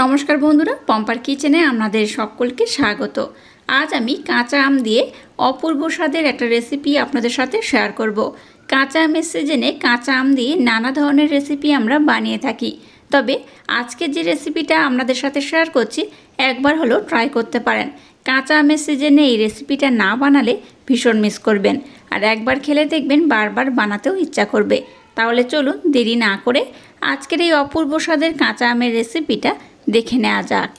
নমস্কার বন্ধুরা, পম্পার কিচেনে আপনাদের সকলকে স্বাগত। আজ আমি কাঁচা আম দিয়ে অপূর্ব স্বাদের একটা রেসিপি আপনাদের সাথে শেয়ার করব। কাঁচা আমের সিজনে কাঁচা আম দিয়ে নানা ধরনের রেসিপি আমরা বানিয়ে থাকি, তবে আজকে যে রেসিপিটা আপনাদের সাথে শেয়ার করছি একবার হলো ট্রাই করতে পারেন। কাঁচা আমের সিজনে এই রেসিপিটা না বানালে ভীষণ মিস করবেন, আর একবার খেলে দেখবেন বারবার বানাতেও ইচ্ছা করবে। তাহলে চলুন দেরি না করে আজকের এই অপূর্ব স্বাদের কাঁচা আমের রেসিপিটা দেখে নেওয়া যাক।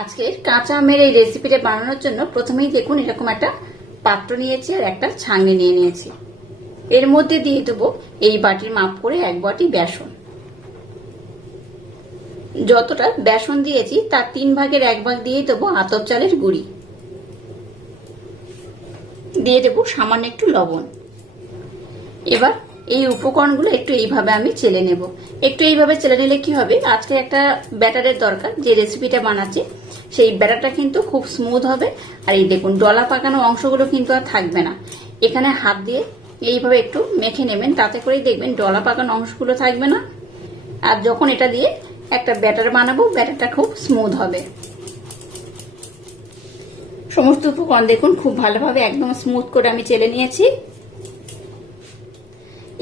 আজকের কাঁচা আমের এই রেসিপিটা বানানোর জন্য প্রথমেই দেখুন এরকম একটা পাত্র নিয়েছি আর একটা ছাঁকনি নিয়ে নিয়েছি। এর মধ্যে দিয়ে দেবো এই বাটির মাপ করে 1 বাটি বেসন। যতটা বেসন দিয়েছি তার 3 ভাগের 1 ভাগ দিয়ে দেবো আতপ চালের গুঁড়ি, দিয়ে দেবো সামান্য একটু লবণ। এবার এই উপকরণগুলো একটু এইভাবে আমি চেলে নেব। একটু এইভাবে চেলে নিলে কি হবে, আজকে একটা ব্যাটারের দরকার, যে রেসিপিটা বানাচ্ছি সেই ব্যাটারটা কিন্তু খুব স্মুথ হবে। আর এই দেখুন ডলা পাকানো অংশগুলো কিন্তু আর থাকবে না। এখানে হাত দিয়ে এইভাবে একটু মেখে নেবেন, তাতে করেই দেখবেন ডলা পাকানো অংশগুলো থাকবে না। আর যখন এটা দিয়ে একটা ব্যাটার বানাবো, ব্যাটারটা খুব স্মুথ হবে। সমস্ত উপকরণ দেখুন খুব ভালোভাবে একদম স্মুথ করে আমি চেলে নিয়েছি।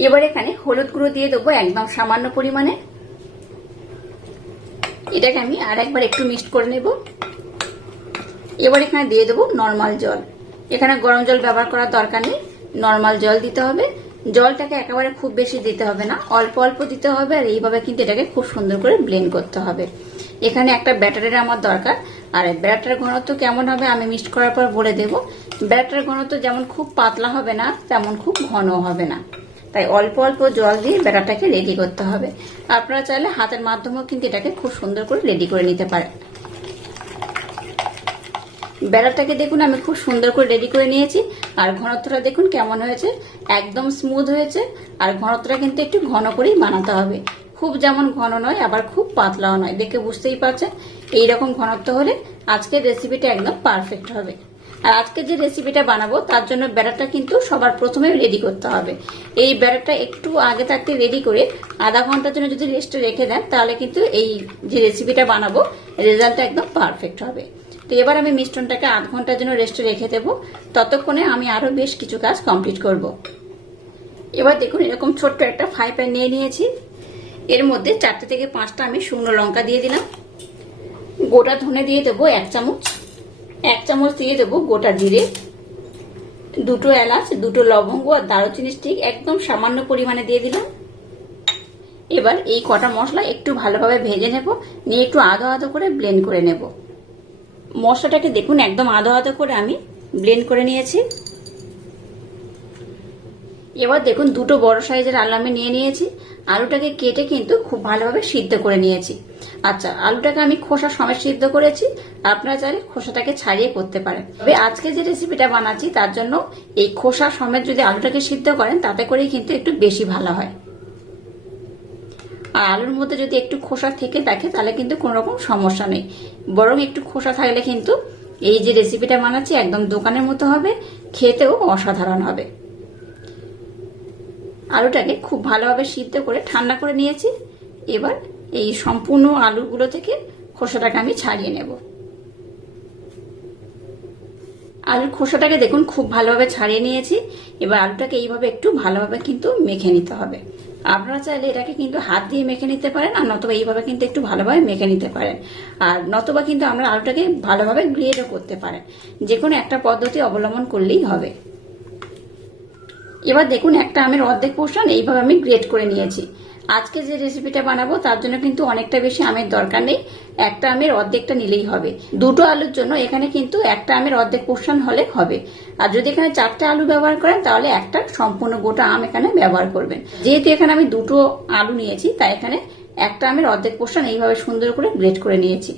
এবার এখানে হলুদ গুঁড়ো দিয়ে দেবো একদম সামান্য পরিমাণে। এটাকে আমি আর একবার একটু মিক্সড করে নেব। এবার এখানে দিয়ে দেবো নর্মাল জল। এখানে গরম জল ব্যবহার করার দরকার নেই, নর্মাল জল দিতে হবে। জলটাকে একেবারে খুব বেশি দিতে হবে না, অল্প অল্প দিতে হবে। আর এইভাবে কিন্তু এটাকে খুব সুন্দর করে ব্লেন্ড করতে হবে। এখানে একটা ব্যাটারের আমার দরকার, আর ব্যাটারের ঘনত্ব কেমন হবে আমি মিক্সড করার পর বলে দেবো। ব্যাটারের ঘনত্ব যেমন খুব পাতলা হবে না, তেমন খুব ঘন হবে না, তাই অল্প অল্প জল দিয়ে ব্যাটারটাকে রেডি করতে হবে। আপনারা চাইলে হাতের মাধ্যমেও কিন্তু এটাকে খুব সুন্দর করে রেডি করে নিতে পারেন। ব্যাটারটাকে দেখুন আমি খুব সুন্দর করে রেডি করে নিয়েছি। আর ঘনত্বটা দেখুন কেমন হয়েছে, একদম স্মুথ হয়েছে। আর ঘনত্বটা কিন্তু একটু ঘন করেই বানাতে হবে, খুব যেমন ঘন নয় আবার খুব পাতলাও নয়। দেখে বুঝতেই পারছেন এইরকম ঘনত্ব হলে আজকের রেসিপিটা একদম পারফেক্ট হবে। আর আজকে যে রেসিপিটা বানাবো তার জন্য ব্যাটারটা কিন্তু সবার প্রথমে রেডি করতে হবে। এই ব্যাটারটা একটু আগে থাকতে রেডি করে আধা ঘন্টার জন্য যদি রেস্টে রেখে দেন, তাহলে কিন্তু এই যে রেসিপিটা বানাবো রেজাল্টটা একদম পারফেক্ট হবে। তো এবার আমি মিশ্রণটাকে আধ ঘন্টার জন্য রেস্টে রেখে দেবো। ততক্ষণে আমি আরো বেশ কিছু কাজ কমপ্লিট করব। এবার দেখুন এরকম ছোট্ট একটা ফ্রাই প্যান নিয়ে নিয়েছি। এর মধ্যে 4 থেকে 5টা আমি শুকনো লঙ্কা দিয়ে দিলাম। গোটা ধনে দিয়ে দেবো 1 চামচ। 1 চামচ দিয়ে দেবো গোটা জিরে, 2টো এলাচ, 2টো লবঙ্গ আর দারুচিনি স্টিক একদম সামান্য পরিমাণে দিয়ে দিলাম। এবার এই কটা মশলা একটু ভালোভাবে ভেজে নেব, নিয়ে একটু আধো আধো করে ব্লেন্ড করে নেব। মশলাটাকে দেখুন একদম আধো আধো করে আমি ব্লেন্ড করে নিয়েছি। এবার দেখুন 2টো বড় সাইজের আলু আমি নিয়ে নিয়েছি। আলুটাকে কেটে কিন্তু খুব ভালোভাবে সিদ্ধ করে নিয়েছি। আচ্ছা, আলুটাকে আমি খোসা সমেত সিদ্ধ করেছি, আপনারা চাইলে খোসাটাকে ছাড়িয়ে করতে পারেন। তবে আজকে যে রেসিপিটা বানাচ্ছি তার জন্য এই খোসা সমেত যদি আলুটাকে সিদ্ধ করেন তাতে করেই কিন্তু একটু বেশি ভালো হয়। আর আলুর মধ্যে যদি একটু খোসা থেকে থাকে তাহলে কিন্তু কোনো রকম সমস্যা নেই, বরং একটু খোসা থাকলে কিন্তু এই যে রেসিপিটা বানাচ্ছি একদম দোকানের মতো হবে, খেতেও অসাধারণ হবে। আলুটাকে খুব ভালোভাবে সিদ্ধ করে ঠান্ডা করে নিয়েছি। এবার এই সম্পূর্ণ আলুগুলো থেকে খোসাটাকে আমি ছাড়িয়ে নেব। আলুর খোসাটাকে দেখুন খুব ভালোভাবে ছাড়িয়ে নিয়েছি। এবার আলুটাকে এইভাবে একটু ভালোভাবে কিন্তু মেখে নিতে হবে। আপনারা চাইলে এটাকে কিন্তু হাত দিয়ে মেখে নিতে পারেন, আর নতুবা এইভাবে কিন্তু একটু ভালোভাবে মেখে নিতে পারেন। আর নতুবা কিন্তু আমরা আলুটাকে ভালোভাবে গ্রেটও করতে পারেন। যে কোনো একটা পদ্ধতি অবলম্বন করলেই হবে। এবার দেখুন একটা আমের অর্ধেক পোর্শন এইভাবে আমি গ্রেট করে নিয়েছি। আজকে যে রেসিপিটা বানাবো তার জন্য কিন্তু অনেকটা বেশি আমের দরকার নেই, একটা আমের অর্ধেকটা নিলেই হবে। 2টো আলুর জন্য এখানে কিন্তু একটা আমের অর্ধেক পোর্শন হলে হবে। আর যদি এখানে 4টে আলু ব্যবহার করেন তাহলে একটা সম্পূর্ণ গোটা আম এখানে ব্যবহার করবেন। যেহেতু এখানে আমি 2টো আলু নিয়েছি তাই এখানে একটা আমের অর্ধেক পোর্শন এইভাবে সুন্দর করে গ্রেট করে নিয়েছি।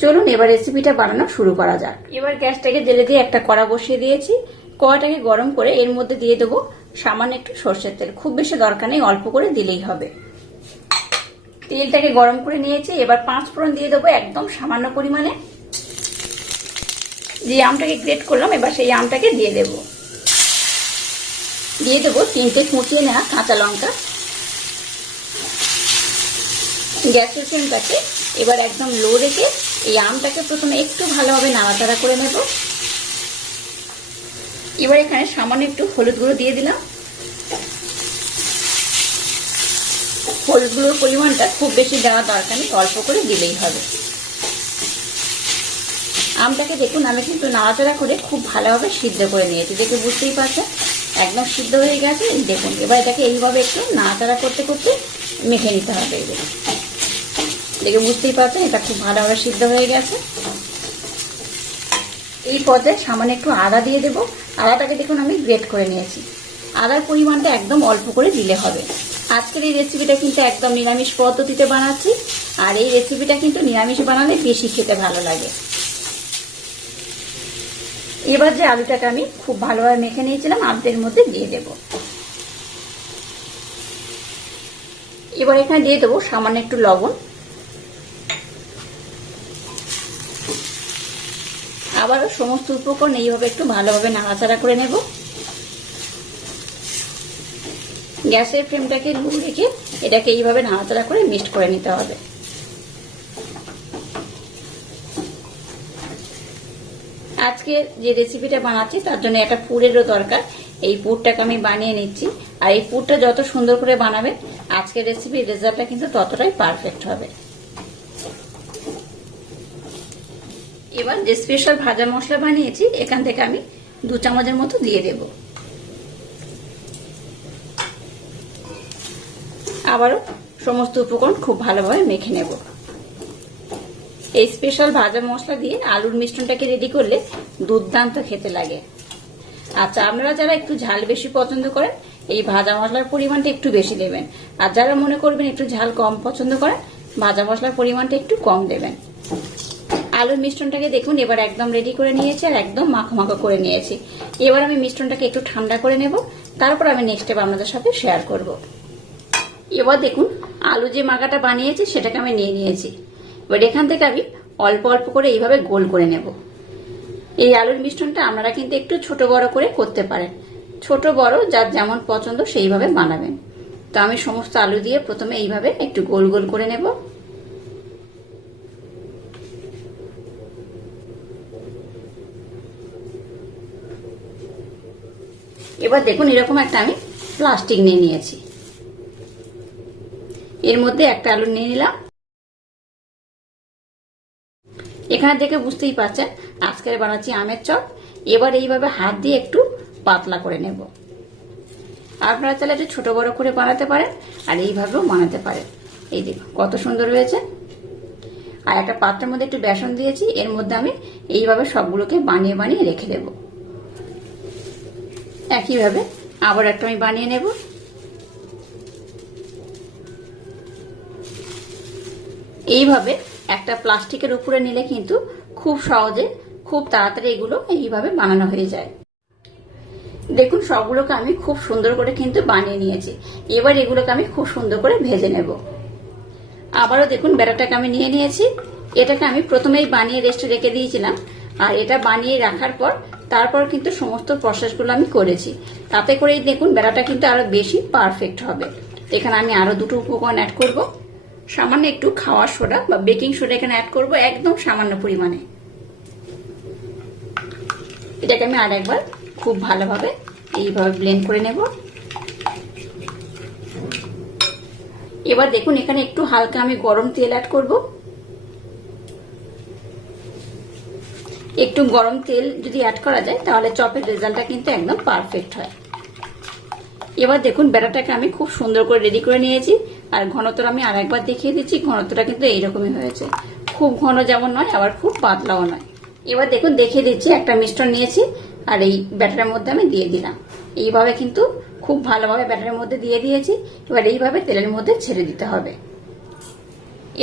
চলুন এবার রেসিপিটা বানানো শুরু করা যাক। এবার গ্যাসটাকে জেলে দিয়ে একটা কড়া বসিয়ে দিয়েছি। কড়াটাকে গরম করে এর মধ্যে দিয়ে দেবো সামান্য একটু সরষের তেল, খুব বেশি দরকার নেই, অল্প করে দিলেই হবে। তেলটাকে গরম করে নিয়েছি। এবার 5 ফোড়ন দিয়ে দেবো একদম সামান্য পরিমাণে। যে আমটাকে গ্রেট করলাম এবার সেই আমটাকে দিয়ে দেবো। দিয়ে দেবো 3টে কুচিয়ে নেওয়া কাঁচা লঙ্কা। গ্যাসের ফ্লেমটাকে এবার একদম লো রেখে এই আমটাকে প্রথমে একটু ভালোভাবে নাড়াচাড়া করে নেব। এবার এখানে সামান্য একটু হলুদ গুঁড়ো দিয়ে দিলাম। হলুদ গুঁড়োর পরিমাণটা খুব বেশি দেওয়া দরকার নেই, অল্প করে দিলেই হবে। আমটাকে দেখুন আমি কিন্তু নাড়াচাড়া করে খুব ভালোভাবে সিদ্ধ করে নিয়েছি, দেখে বুঝতেই পারছেন একদম সিদ্ধ হয়ে গেছে। দেখুন এবার এটাকে এইভাবে একটু নাড়াচাড়া করতে করতে মেখে নিতে হবে। দেখে বুঝতেই পারছেন এটা খুব ভালোভাবে সিদ্ধ হয়ে গেছে। এই পর্যায়ে সামান্য একটু আদা দিয়ে দেবো। আদাটাকে দেখুন আমি গ্রেট করে নিয়েছি। আদার পরিমাণটা একদম অল্প করে দিলে হবে। আজকের এই রেসিপিটা কিন্তু একদম নিরামিষ পদ্ধতিতে বানাচ্ছি, আর এই রেসিপিটা কিন্তু নিরামিষ বানালে বেশি খেতে ভালো লাগে। এবার যে আলুটাকে আমি খুব ভালোভাবে মেখে নিয়েছিলাম আলুর মধ্যে দিয়ে দেব। এবার এখানে দিয়ে দেবো সামান্য একটু লবণ। আবারও সমস্ত উপকরণ এইভাবে একটু ভালোভাবে নাড়াচাড়া করে নেব। গ্যাসের ফ্লেমটাকে লো রেখে এটাকে এইভাবে নাড়াচাড়া করে মিক্সড করে নিতে হবে। আজকে যে রেসিপিটা বানাচ্ছি তার জন্য একটা পুরেরও দরকার। এই পুরটাকে আমি বানিয়ে নিচ্ছি, আর এই পুরটা যত সুন্দর করে বানাবেন আজকের রেসিপির রেজাল্টটা কিন্তু ততটাই পারফেক্ট হবে। এবার যে স্পেশাল ভাজা মশলা বানিয়েছি এখান থেকে আমি 2 চামচের মতো দিয়ে দেব। আবারও সমস্ত উপকরণ খুব ভালোভাবে মেখে নেব। এই স্পেশাল ভাজা মশলা দিয়ে আলুর মিশ্রণটাকে রেডি করলে দুর্দান্ত খেতে লাগে। আচ্ছা, আপনারা যারা একটু ঝাল বেশি পছন্দ করেন এই ভাজা মশলার পরিমাণটা একটু বেশি দেবেন, আর যারা মনে করবেন একটু ঝাল কম পছন্দ করেন ভাজা মশলার পরিমাণটা একটু কম দেবেন। আলুর মিশ্রণটাকে দেখুন এবার একদম রেডি করে নিয়েছি আর একদম মাখো মাখো করে নিয়েছি। এবার আমি মিশ্রণটাকে একটু ঠান্ডা করে নেব, তারপর আমি নেক্সট স্টেপ আপনাদের সাথে শেয়ার করব। এবার দেখুন আলু যে মাখাটা বানিয়েছি সেটাকে আমি নিয়ে নিয়েছি। এবার এখান থেকে আমি অল্প অল্প করে এইভাবে গোল করে নেব। এই আলুর মিশ্রণটা আপনারা কিন্তু একটু ছোট বড় করে করতে পারেন, ছোট বড় যার যেমন পছন্দ সেইভাবে বানাবেন। তো আমি সমস্ত আলু দিয়ে প্রথমে এইভাবে একটু গোল গোল করে নেব। এবার দেখুন এরকম একটা আমি প্লাস্টিক নিয়ে নিয়েছি, এর মধ্যে একটা আলু নিয়ে নিলাম। এখানে দেখে বুঝতেই পারছেন আজকে বানাচ্ছি আমের চপ। এবার এইভাবে হাত দিয়ে একটু পাতলা করে নেব। আপনারা চাইলে একটু ছোট বড় করে বানাতে পারেন আর এইভাবেও বানাতে পারেন। এই দেখুন কত সুন্দর হয়েছে। আর একটা পাত্রের মধ্যে একটু বেসন দিয়েছি, এর মধ্যে আমি এইভাবে সবগুলোকে বানিয়ে বানিয়ে রেখে দেব। একইভাবে আবার একটা আমি বানিয়ে নেব। এইভাবে একটা প্লাস্টিকের উপরে নিলে কিন্তু খুব সহজে খুব তাড়াতাড়ি এগুলো এইভাবে বানানো হয়ে যায়। দেখুন সবগুলোকে আমি খুব সুন্দর করে কিন্তু বানিয়ে নিয়েছি। এবার এগুলোকে আমি খুব সুন্দর করে ভেজে নেব। আবারও দেখুন ব্যাটারটাকে আমি নিয়ে নিয়েছি। এটাকে আমি প্রথমেই বানিয়ে রেস্টে রেখে দিয়েছিলাম, আর এটা বানিয়ে রাখার পর তারপর কিন্তু সমস্ত প্রসেসগুলো আমি করেছি। তাতে করেই দেখুন ব্যাটারটা কিন্তু আরো বেশি পারফেক্ট হবে। এখানে আমি আরো দুটো উপকরণ অ্যাড করব। সামান্য একটু খাওয়ার সোডা বা বেকিং সোডা এখানে অ্যাড করব, একদম সামান্য পরিমাণে। এটাকে আমি আর একবার খুব ভালোভাবে এইভাবে ব্লেন্ড করে নেব। এবার দেখুন এখানে একটু হালকা আমি গরম তেল অ্যাড করব। একটু গরম তেল যদি অ্যাড করা যায় তাহলে চপের রেজাল্টটা কিন্তু একদম পারফেক্ট হয়। এবার দেখুন ব্যাটারটাকে আমি খুব সুন্দর করে রেডি করে নিয়েছি, আর ঘনত্বটা আমি আর একবার দেখিয়ে দিচ্ছি। ঘনত্বটা কিন্তু এইরকমই হয়েছে, খুব ঘন যেমন নয় আবার খুব পাতলাও নয়। এবার দেখুন দেখিয়ে দিচ্ছি, একটা মিশ্রণ নিয়েছি আর এই ব্যাটারের মধ্যে আমি দিয়ে দিলাম। এইভাবে কিন্তু খুব ভালোভাবে ব্যাটারের মধ্যে দিয়ে দিয়েছি। এবার এইভাবে তেলের মধ্যে ছেড়ে দিতে হবে।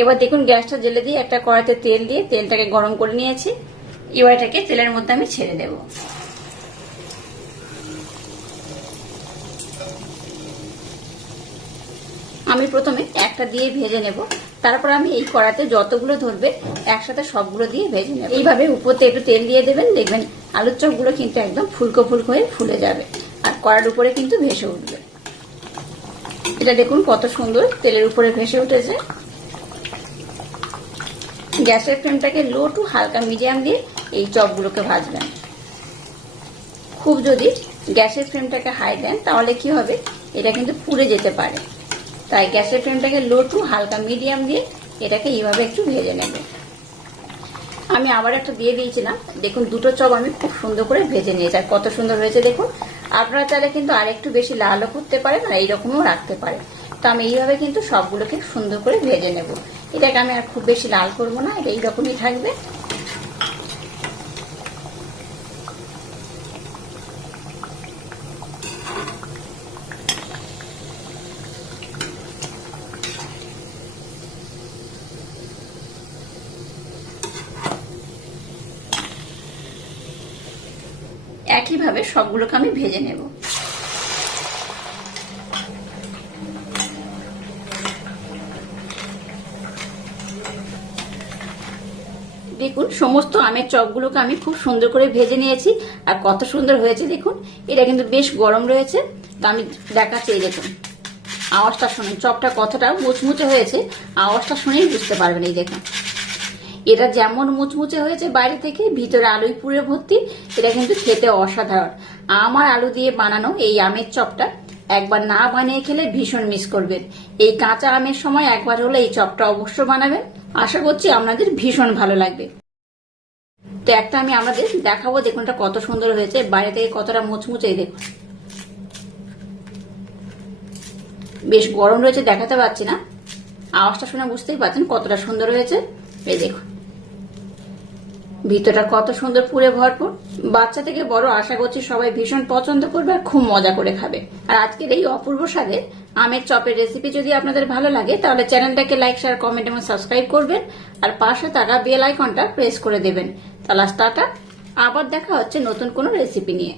এবার দেখুন গ্যাসটা জ্বেলে দিয়ে একটা কড়াইতে তেল দিয়ে তেলটাকে গরম করে নিয়েছি। এবার এটাকে তেলের মধ্যে আমি ছেড়ে দেব। আমি প্রথমে একটা দিয়ে ভেজে নেব, তারপর আমি এই কড়াতে যতগুলো ধরবে একসাথে সবগুলো দিয়ে ভেজে নেব। এইভাবে উপরতে একটু তেল দিয়ে দেবেন, দেখবেন আলুর চপগুলো কিন্তু একদম ফুলকো ফুলকো হয়ে ফুলে যাবে আর কড়ার উপরে কিন্তু ভেসে উঠবে। এটা দেখুন কত সুন্দর তেলের উপরে ভেসে উঠেছে। গ্যাসের ফ্লেমটাকে লো টু হালকা মিডিয়াম দিয়ে এই চপগুলোকে ভাজবেন। খুব যদি গ্যাসের ফ্লেমটাকে হাই দেন তাহলে কি হবে, এটা কিন্তু পুড়ে যেতে পারে। তাই গ্যাসের ফ্লেমটাকে লো টু হালকা মিডিয়াম দিয়ে এটাকে এইভাবে একটু ভেজে নেবে। আমি আবার একটা দিয়ে দিয়েছিলাম, দেখুন দুটো চপ আমি খুব সুন্দর করে ভেজে নিয়েছি আর কত সুন্দর হয়েছে দেখুন। আপনারা চাইলে কিন্তু আর একটু বেশি লালও করতে পারেন আর এইরকমও রাখতে পারেন। তো আমি এইভাবে কিন্তু সবগুলোকে সুন্দর করে ভেজে নেব। এটাকে আমি আর খুব বেশি লাল করবো না, এটা এইরকমই থাকবে। একইভাবে সবগুলোকে আমি ভেজে নেব। দেখুন সমস্ত আমের চপগুলোকে আমি খুব সুন্দর করে ভেজে নিয়েছি আর কত সুন্দর হয়েছে দেখুন। এটা কিন্তু বেশ গরম রয়েছে, তো আমি দেখাচ্ছি। এই দেখুন আওয়াজটা শুনুন, চপটা কতটা মুচমুচে হয়েছে আওয়াজটা শুনেই বুঝতে পারবেন। এই দেখুন এটা যেমন মুচমুচে হয়েছে বাইরে থেকে, ভিতরে আলুই পুরে ভর্তি। এটা কিন্তু খেতে অসাধারণ। আমার আলু দিয়ে বানানো এই আমের চপটা একবার না বানিয়ে খেলে ভীষণ মিস করবেন। এই কাঁচা আমের সময় একবার হলে এই চপটা অবশ্য বানাবেন, আশা করছি আপনাদের ভীষণ ভালো লাগবে। তো একটা আমি আপনাদের দেখাবো, দেখুন এটা কত সুন্দর হয়েছে, বাইরে থেকে কতটা মুচমুচে। দেখুন বেশ গরম রয়েছে, দেখাতে পারছি না, আওয়াজটা শুনে বুঝতেই পারছেন কতটা সুন্দর হয়েছে। এই দেখুন ভিতরটা কত সুন্দর পুরে ভরপুর। বাচ্চা থেকে বড় আশা করছি সবাই ভীষণ পছন্দ করবে আর খুব মজা করে খাবে। আর আজকের এই অপূর্ব স্বাদের আমের চপের রেসিপি যদি আপনাদের ভালো লাগে তাহলে চ্যানেলটাকে লাইক, শেয়ার, কমেন্ট এবং সাবস্ক্রাইব করবেন আর পাশে থাকা বেল আইকনটা প্রেস করে দেবেন। তাহলে টাটা, আবার দেখা হচ্ছে নতুন কোনো রেসিপি নিয়ে।